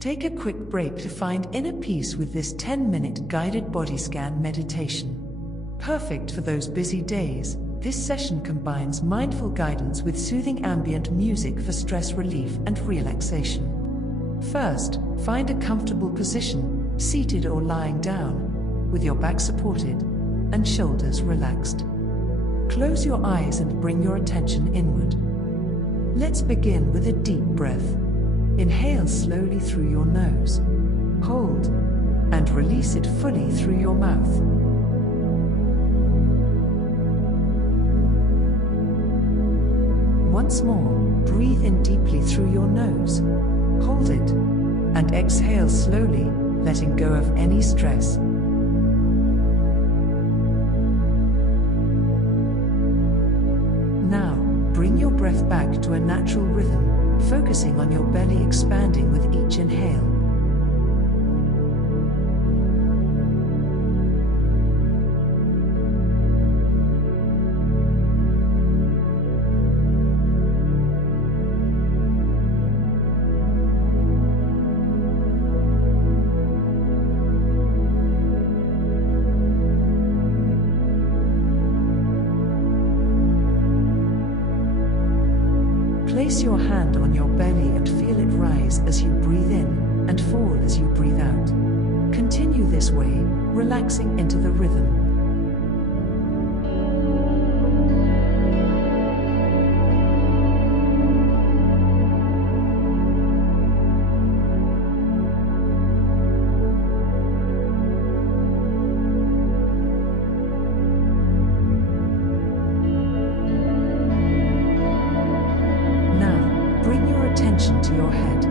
Take a quick break to find inner peace with this 10-minute guided body scan meditation. Perfect for those busy days, this session combines mindful guidance with soothing ambient music for stress relief and relaxation. First, find a comfortable position, seated or lying down, with your back supported and shoulders relaxed. Close your eyes and bring your attention inward. Let's begin with a deep breath. Inhale slowly through your nose. Hold, and release it fully through your mouth. Once more, breathe in deeply through your nose. Hold it, and exhale slowly, letting go of any stress. Now, bring your breath back to a natural rhythm, focusing on your belly expanding with each inhale. Place your hand on your belly and feel it rise as you breathe in and fall as you breathe out. Continue this way, relaxing into the rhythm. Bring your attention to your head.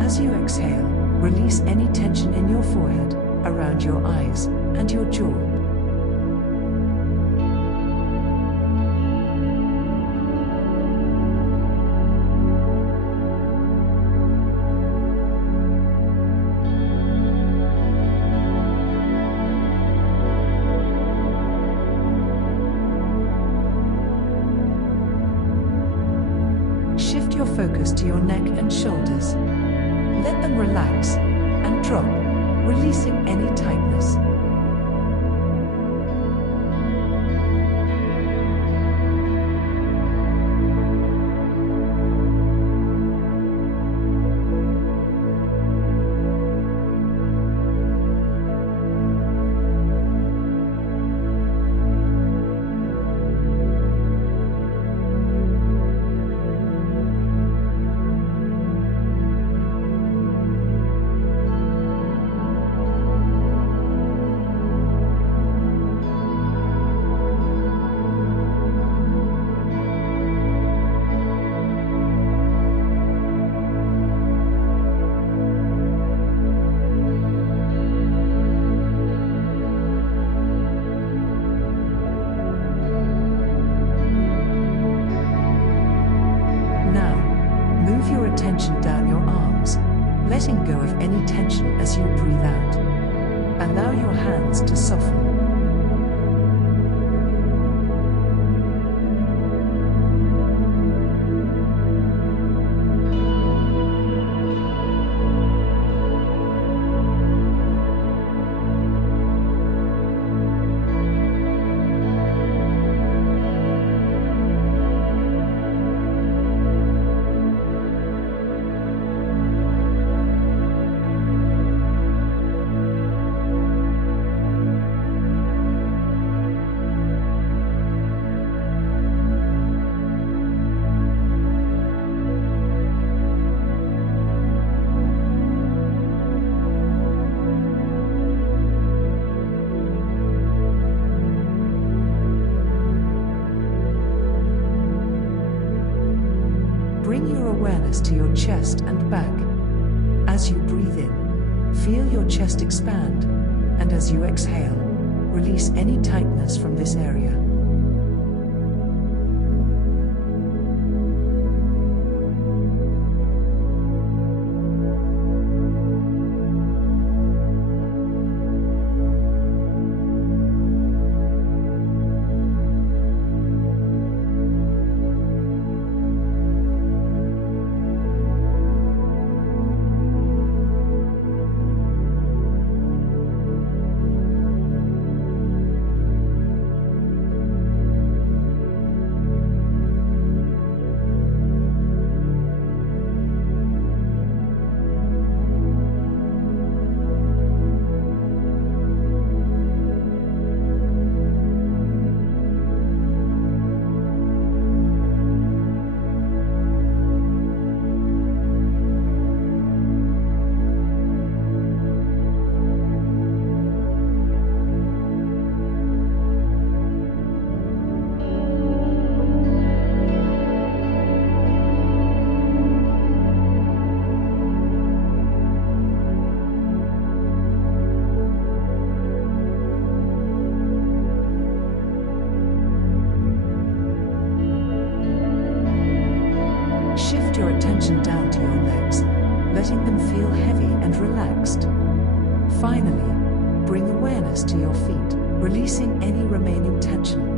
As you exhale, release any tension in your forehead, around your eyes, and your jaw. Shift your focus to your neck and shoulders. Let them relax and drop, releasing any tightness. Move your attention down your arms, letting go of any tension as you breathe out. Allow your hands to soften. Bring your awareness to your chest and back. As you breathe in, feel your chest expand, and as you exhale, release any tightness from this area. Shift your attention down to your legs, letting them feel heavy and relaxed. Finally, bring awareness to your feet, releasing any remaining tension.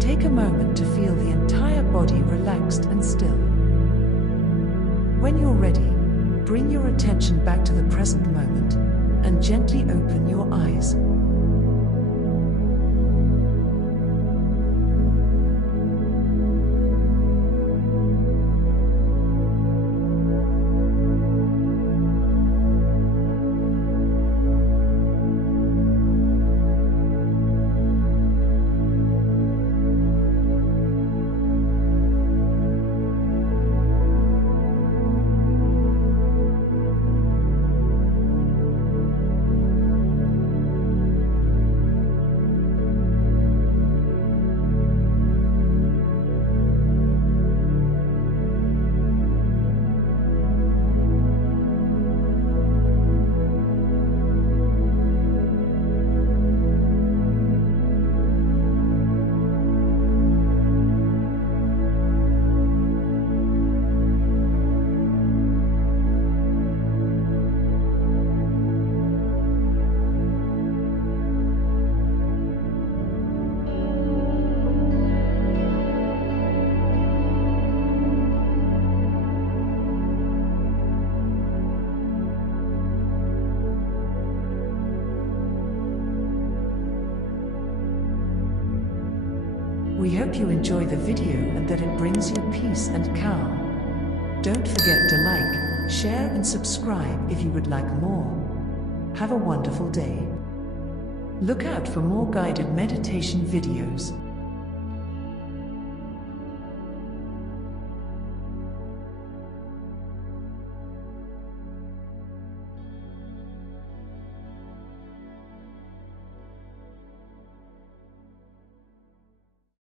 Take a moment to feel the entire body relaxed and still. When you're ready, bring your attention back to the present moment and gently open your eyes. We hope you enjoy the video and that it brings you peace and calm. Don't forget to like, share and subscribe if you would like more. Have a wonderful day. Look out for more guided meditation videos.